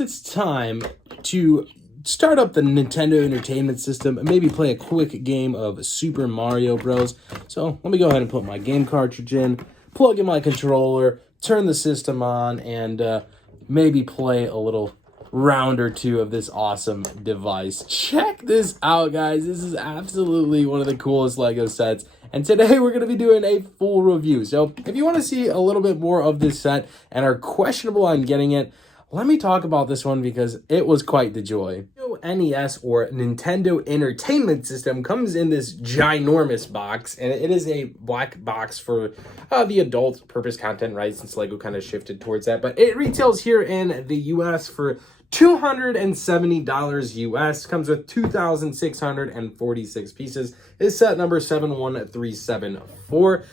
guess it's time to start up the Nintendo Entertainment System and maybe play a quick game of Super Mario Bros. So let me go ahead and put my game cartridge in, plug in my controller, turn the system on, and maybe play a little round or two of this awesome device. Check this out, guys. This is absolutely one of the coolest Lego sets. And today we're going to be doing a full review. So if you want to see a little bit more of this set and are questionable on getting it, let me talk about this one because it was quite the joy. NES or Nintendo Entertainment System comes in this ginormous box, and it is a black box for the adult purpose content, right? Since Lego kind of shifted towards that, but it retails here in the US for $270 US, comes with 2,646 pieces, is set number 71374.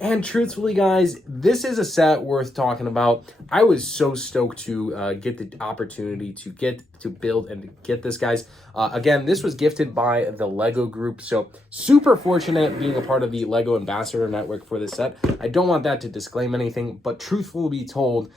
And truthfully, guys, this is a set worth talking about. I was so stoked to get the opportunity to build and to get this, guys. Again, this was gifted by the Lego Group, so super fortunate being a part of the Lego Ambassador Network for this set. I don't want that to disclaim anything, but truthfully be told,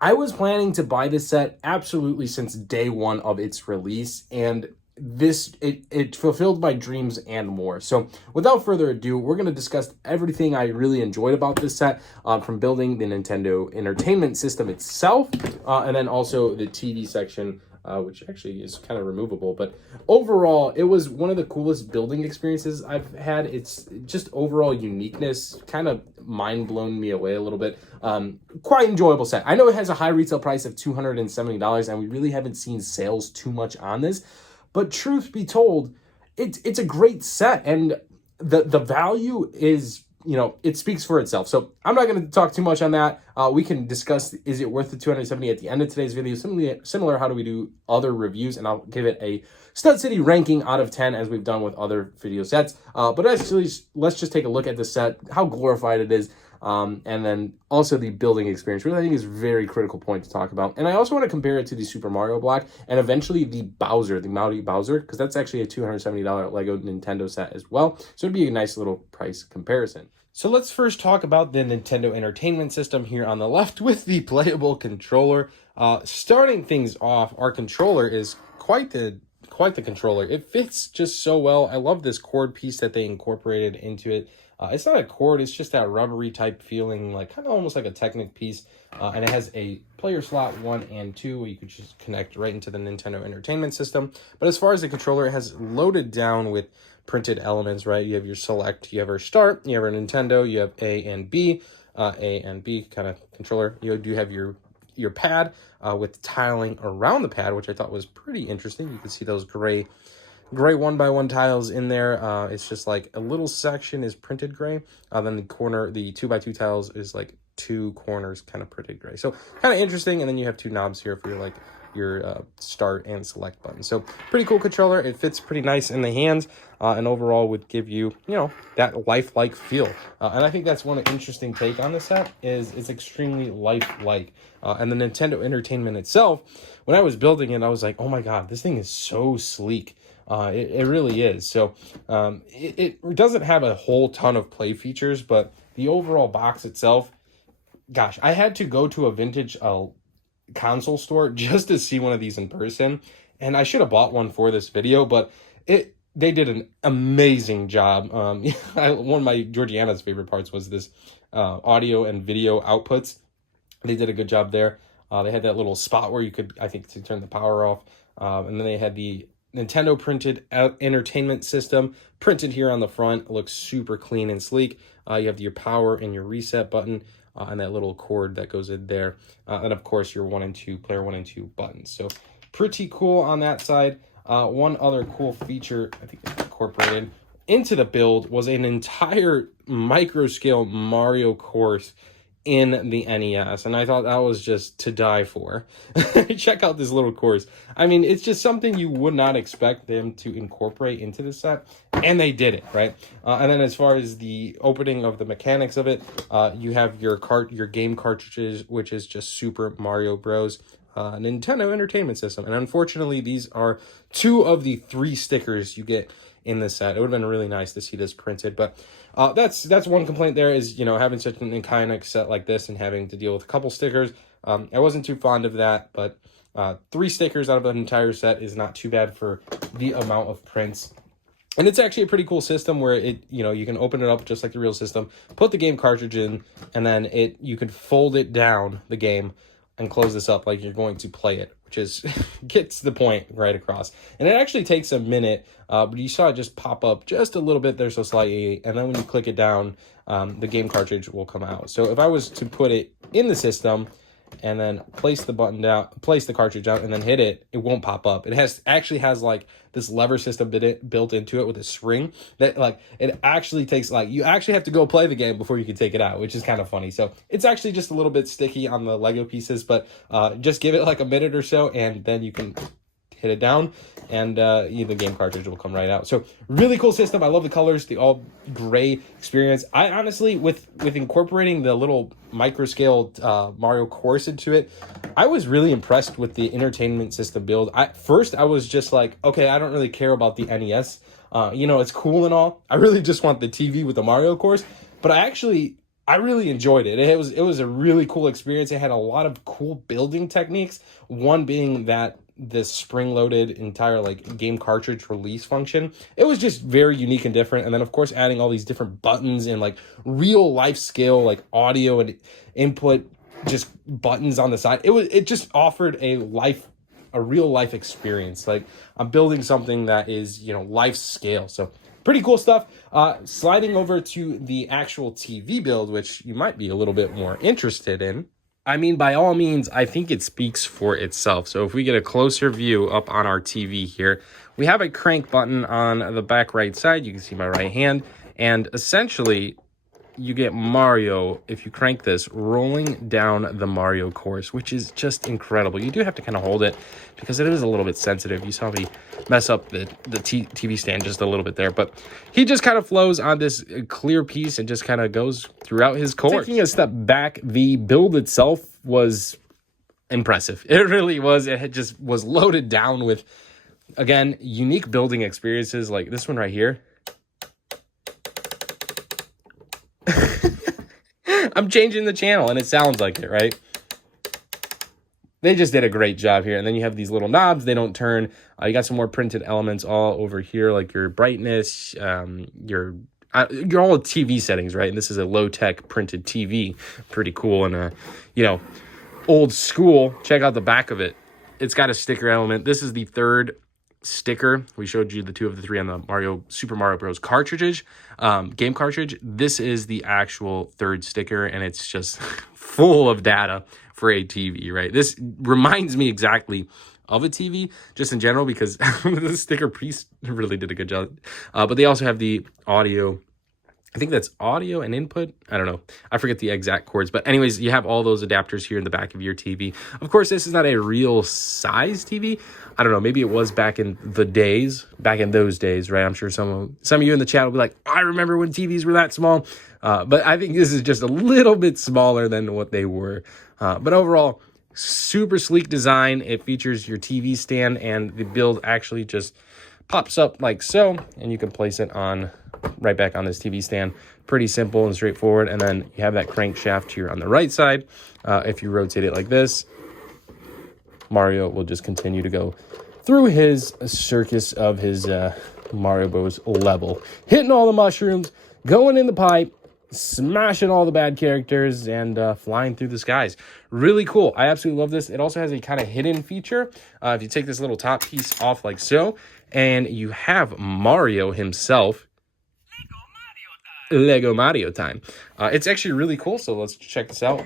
I was planning to buy this set absolutely since day one of its release, and it fulfilled my dreams and more. So without further ado, we're going to discuss everything I really enjoyed about this set, from building the Nintendo Entertainment System itself, and then also the TV section, which actually is kind of removable. But overall, it was one of the coolest building experiences I've had. It's just overall uniqueness kind of mind-blown me away a little bit. Quite enjoyable set. I know it has a high retail price of $270, and we really haven't seen sales too much on this. But truth be told, it's a great set, and the value is, you know, it speaks for itself. So I'm not going to talk too much on that. We can discuss, is it worth the $270 at the end of today's video? Similar, how do we do other reviews? And I'll give it a Stud City ranking out of 10 as we've done with other video sets. But actually, let's just take a look at the set, how glorified it is. And then also the building experience, which I think is a very critical point to talk about. And I also want to compare it to the Super Mario block and eventually the Bowser, the Maui Bowser, because that's actually a $270 Lego Nintendo set as well. So it'd be a nice little price comparison. So let's first talk about the Nintendo Entertainment System here on the left with the Playable Controller. Starting things off, our controller is quite the controller. It fits just so well. I love this cord piece that they incorporated into it. It's not a cord, it's just that rubbery type feeling, like kind of almost like a Technic piece. And it has a player slot 1 and 2 where you could just connect right into the Nintendo Entertainment System. But as far as the controller, it has loaded down with printed elements, right? You have your select, you have your start, you have your Nintendo, you have A and B kind of controller. You do have your pad with tiling around the pad, which I thought was pretty interesting. You can see those gray 1x1 tiles in there. It's just like a little section is printed gray. Then the 2x2 tiles is like 2 corners kind of printed gray. So kind of interesting. And then you have 2 knobs here for your start and select button. So pretty cool controller. It fits pretty nice in the hands, and overall would give you, you know, that lifelike feel. And I think that's one interesting take on the set is it's extremely lifelike. And the Nintendo Entertainment itself, when I was building it, I was like, oh my God, this thing is so sleek. It really is. So it doesn't have a whole ton of play features, but the overall box itself, gosh, I had to go to a vintage console store just to see one of these in person, and I should have bought one for this video, but they did an amazing job. One of my Georgiana's favorite parts was this audio and video outputs. They did a good job there. They had that little spot where you could, I think, to turn the power off, and then they had the Nintendo printed Entertainment System printed here on the front. It looks super clean and sleek. You have your power and your reset button, and that little cord that goes in there. And of course your player 1 and 2 buttons. So pretty cool on that side. One other cool feature I think they incorporated into the build was an entire micro scale Mario course in the NES, and I thought that was just to die for. Check out this little course. I mean, it's just something you would not expect them to incorporate into the set, and they did it, right? And then as far as the opening of the mechanics of it, you have your game cartridges, which is just Super Mario Bros. Nintendo Entertainment System, and unfortunately these are 2 of the 3 stickers you get in this set. It would have been really nice to see this printed, but that's one complaint there is, you know, having such an iconic set like this and having to deal with a couple stickers. I wasn't too fond of that, but 3 stickers out of an entire set is not too bad for the amount of prints. And it's actually a pretty cool system where you can open it up just like the real system, put the game cartridge in, and then you could fold it down, the game, and close this up like you're going to play it, which is gets the point right across. And it actually takes a minute, but you saw it just pop up just a little bit there, so slightly, and then when you click it down, the game cartridge will come out. So if I was to put it in the system and then place the button down, place the cartridge out, and then hit it, it won't pop up. It actually has like this lever system built into it with a spring that it actually takes, you actually have to go play the game before you can take it out, which is kind of funny. So it's actually just a little bit sticky on the Lego pieces, but just give it like a minute or so, and then you can hit it down, and the game cartridge will come right out. So really cool system. I love the colors, the all gray experience. I honestly, with incorporating the little micro scaled Mario course into it, I was really impressed with the entertainment system build. At first I was just like, okay, I don't really care about the NES. It's cool and all. I really just want the TV with the Mario course. But I really enjoyed it. It was a really cool experience. It had a lot of cool building techniques. One being that this spring-loaded entire game cartridge release function. It was just very unique and different. And then of course adding all these different buttons and real life scale audio and input just buttons on the side. It just offered a real life experience. I'm building something that is life scale. So pretty cool stuff. Sliding over to the actual TV build, which you might be a little bit more interested in. I mean, by all means, I think it speaks for itself. So if we get a closer view up on our TV here, we have a crank button on the back right side. You can see my right hand. And essentially, you get Mario, if you crank this, rolling down the Mario course, which is just incredible. You do have to kind of hold it because it is a little bit sensitive. You saw me mess up the TV stand just a little bit there, but he just kind of flows on this clear piece and just kind of goes throughout his course. Taking a step back, the build itself was impressive. It really was. It just was loaded down with, again, unique building experiences like this one right here. I'm changing the channel and it sounds like it, right? They just did a great job here. And then you have these little knobs. They don't turn. You got some more printed elements all over here, like your brightness, your all TV settings, right? And this is a low-tech printed TV. Pretty cool and, old school. Check out the back of it. It's got a sticker element. This is the third sticker. We showed you the 2 of the 3 on the Super Mario Bros. Cartridge, game cartridge. This is the actual third sticker, and it's just full of data for a TV, right? This reminds me exactly of a TV, just in general, because the sticker piece really did a good job. But they also have the audio. I think that's audio and input. I don't know. I forget the exact cords. But anyways, you have all those adapters here in the back of your TV. Of course, this is not a real size TV. I don't know. Maybe it was back in those days, right? I'm sure some of you in the chat will be like, I remember when TVs were that small. But I think this is just a little bit smaller than what they were. But overall, super sleek design. It features your TV stand, and the build actually just pops up like so, and you can place it right back on this TV stand. Pretty simple and straightforward. And then you have that crankshaft here on the right side. If you rotate it like this, Mario will just continue to go through his circus of his Mario Bros. Level, hitting all the mushrooms, going in the pipe, smashing all the bad characters, and flying through the skies. Really cool. I absolutely love this. It also has a kind of hidden feature. If you take this little top piece off like so, and you have Mario himself. Lego Mario time. It's actually really cool, so let's check this out.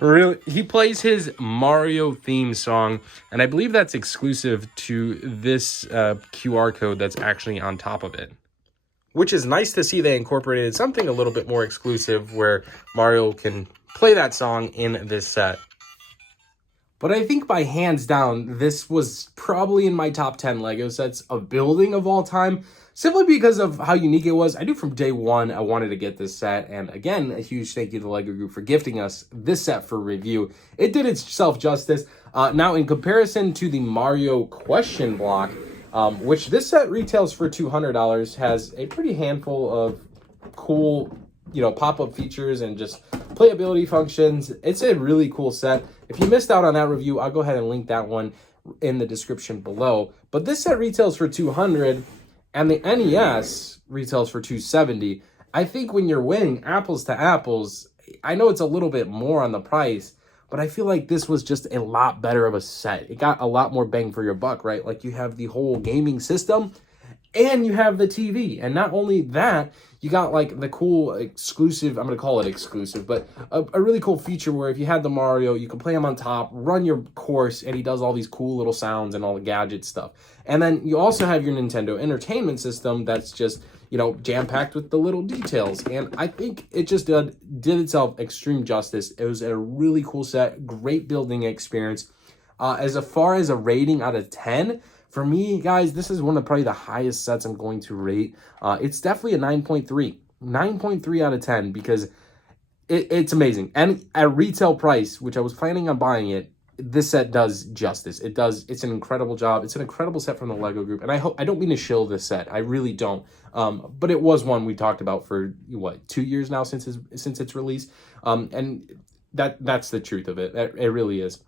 Really, he plays his Mario theme song, and I believe that's exclusive to this QR code that's actually on top of it, which is nice to see. They incorporated something a little bit more exclusive where Mario can play that song in this set. But I think by hands down, this was probably in my top 10 Lego sets of building of all time, simply because of how unique it was. I knew from day one I wanted to get this set, and again, a huge thank you to the Lego Group for gifting us this set for review. It did itself justice. Now, in comparison to the Mario question block, which this set retails for $200, has a pretty handful of cool, you know, pop-up features and just playability functions. It's a really cool set. If you missed out on that review, I'll go ahead and link that one in the description below. But this set retails for $200 and the NES retails for $270. I think when you're weighing apples to apples, I know it's a little bit more on the price, but I feel like this was just a lot better of a set. It got a lot more bang for your buck, right? Like you have the whole gaming system and you have the TV. And not only that, you got like the cool exclusive, I'm going to call it exclusive, but a really cool feature where if you had the Mario, you can play him on top, run your course, and he does all these cool little sounds and all the gadget stuff. And then you also have your Nintendo Entertainment System that's just, you know, jam-packed with the little details. And I think it just did itself extreme justice. It was a really cool set, great building experience. As far as a rating out of 10, for me, guys, this is one of probably the highest sets I'm going to rate. It's definitely a 9.3. 9.3 out of 10 because it's amazing. And at retail price, which I was planning on buying it, this set does justice. It's an incredible job. It's an incredible set from the Lego group. And I don't mean to shill this set. I really don't. But it was one we talked about for, what, 2 years now since its release. And that's the truth of it. It really is.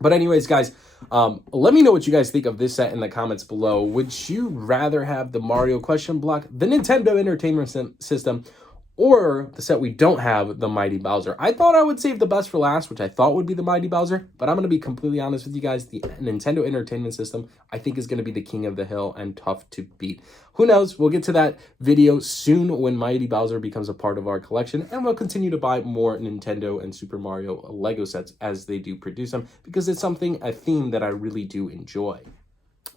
But anyways, guys, let me know what you guys think of this set in the comments below. Would you rather have the Mario question block, the Nintendo Entertainment System, or the set we don't have, the Mighty Bowser? I thought I would save the best for last, which I thought would be the Mighty Bowser, but I'm going to be completely honest with you guys. The Nintendo Entertainment System, I think, is going to be the king of the hill and tough to beat. Who knows? We'll get to that video soon when Mighty Bowser becomes a part of our collection, and we'll continue to buy more Nintendo and Super Mario Lego sets as they do produce them, because it's a theme that I really do enjoy.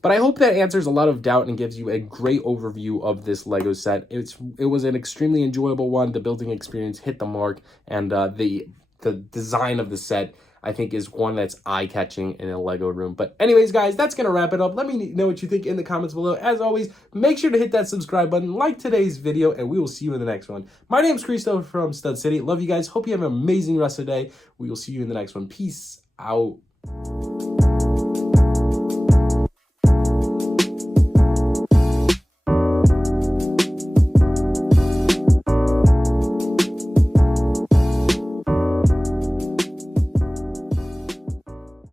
But I hope that answers a lot of doubt and gives you a great overview of this Lego set. It was an extremely enjoyable one. The building experience hit the mark, and the design of the set, I think, is one that's eye-catching in a Lego room. But anyways, guys, that's going to wrap it up. Let me know what you think in the comments below. As always, make sure to hit that subscribe button, like today's video, and we will see you in the next one. My name's Cristo from Stud City. Love you guys. Hope you have an amazing rest of the day. We will see you in the next one. Peace out.